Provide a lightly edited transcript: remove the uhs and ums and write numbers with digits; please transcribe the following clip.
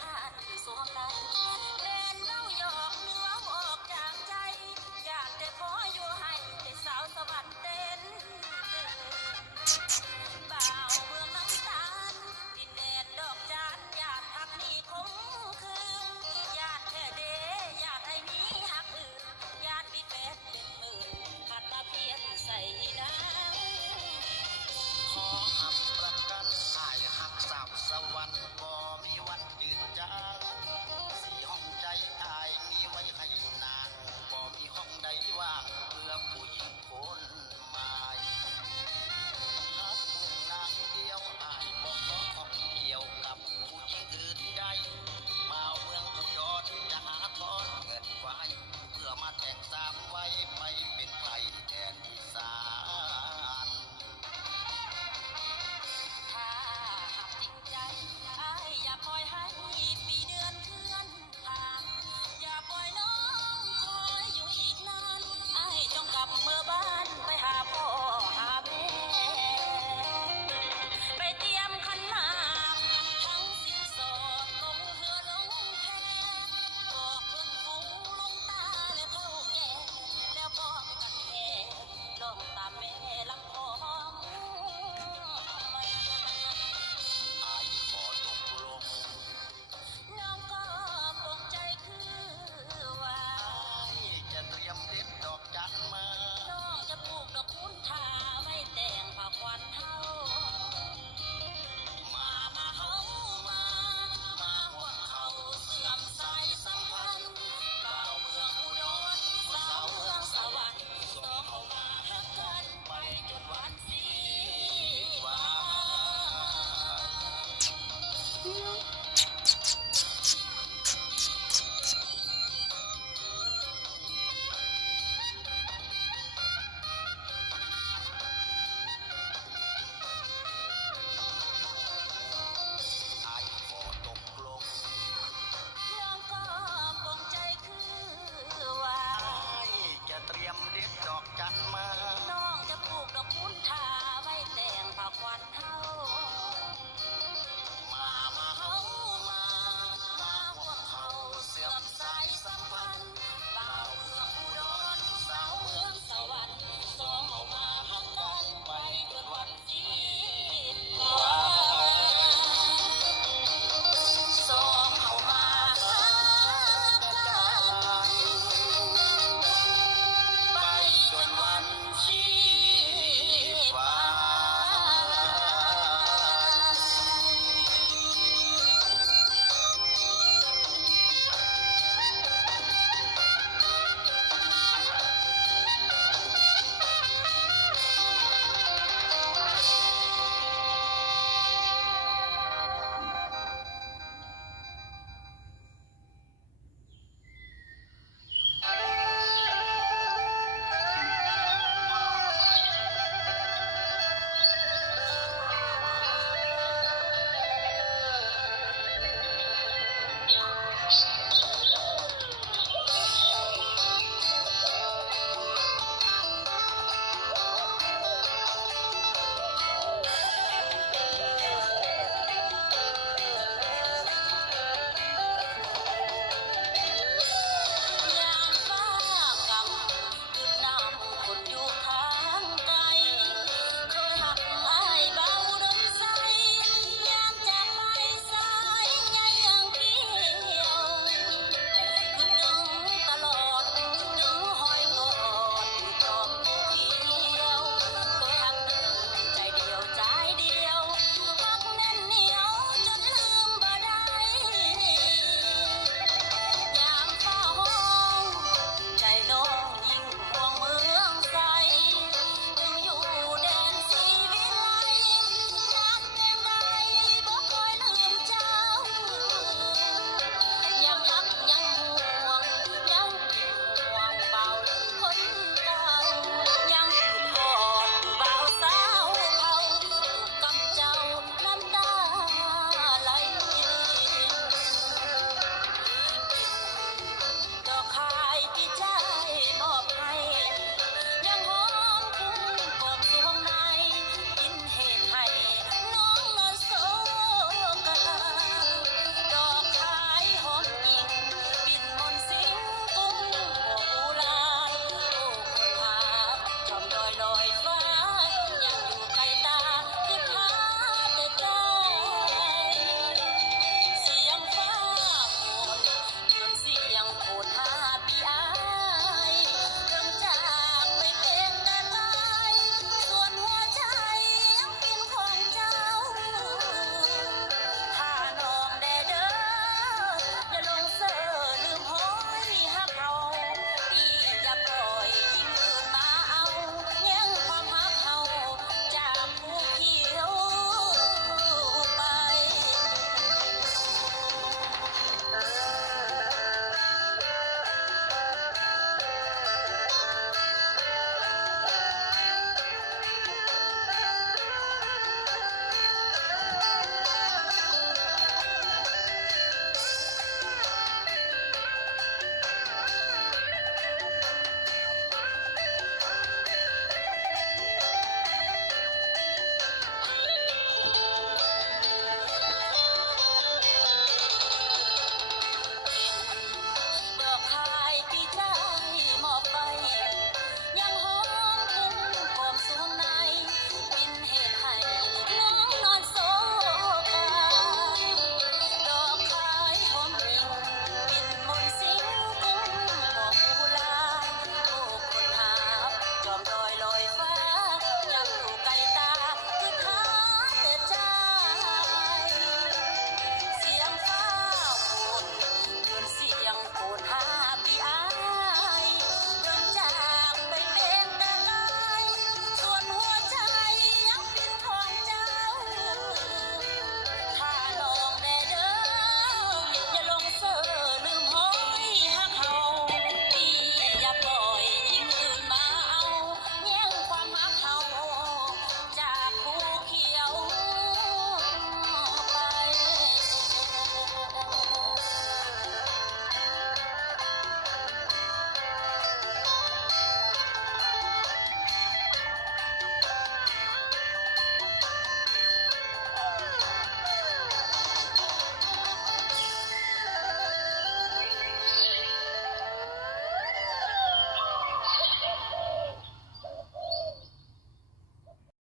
ทานสวมนั้นเป็นเล่าหยอกเนื้อออกจากใจอยากแต่ขออยู่ให้แต่สาวสวรรค์เต้นบ่าวเมืองน้ำตาลดินแดนดอกจานญาติหักนี่คงคืนญาติแท้เดญาติไอ้นี้หักอื่นญาติมีแฟนเป็นหมื่นขัดตาเพียนใส่น้ขอหับประกันหายหักสาวสวรรค์บ่มีวันจืดจางสี่ห้องใจอายมีไว้ให้นางบ่มีห้องใดว่างเพื่อผู้หญิงคนใหม่หักนางเดียวอายบ่ขอของเกี่ยวกับผู้หญิงอื่นใดมาเมืองอุดรจะหาทอนเงินไว้เพื่อมาแต่งสามไว้ไปเป็นไทยแทนอีสาน ำถ้าหากจริงใจอายอย่าปล่อยให้ปีเดือนเคลื่อนผ่านอย่าปล่อยน้องคอยอยู่อีกนานอายต้องกลับเมื่อบ้านไปหาพ่อหาแม่ไปเตรียมขันหมากทั้งสินสอดลงเรือลงแพบอกเพื่อนฝูงลงตาและเท่าแก่แล้วพร้อมกันแห่ลองตามแม่ลำพอง อายขอตกลงน้องก็ปลงใจคือว่า อายจะเตรียมเด็ดดอกจันมาน้องจะปลูกดอกคูณทาไว้แต่งผ้าควันเฮามาเฮามาห่วงเขาเสื่อมสายสัมพันธ์บ่าวเมืองอุดรสาวเมืองสวรรค์สองเข้ามาหักกันไปจนวันสีว่า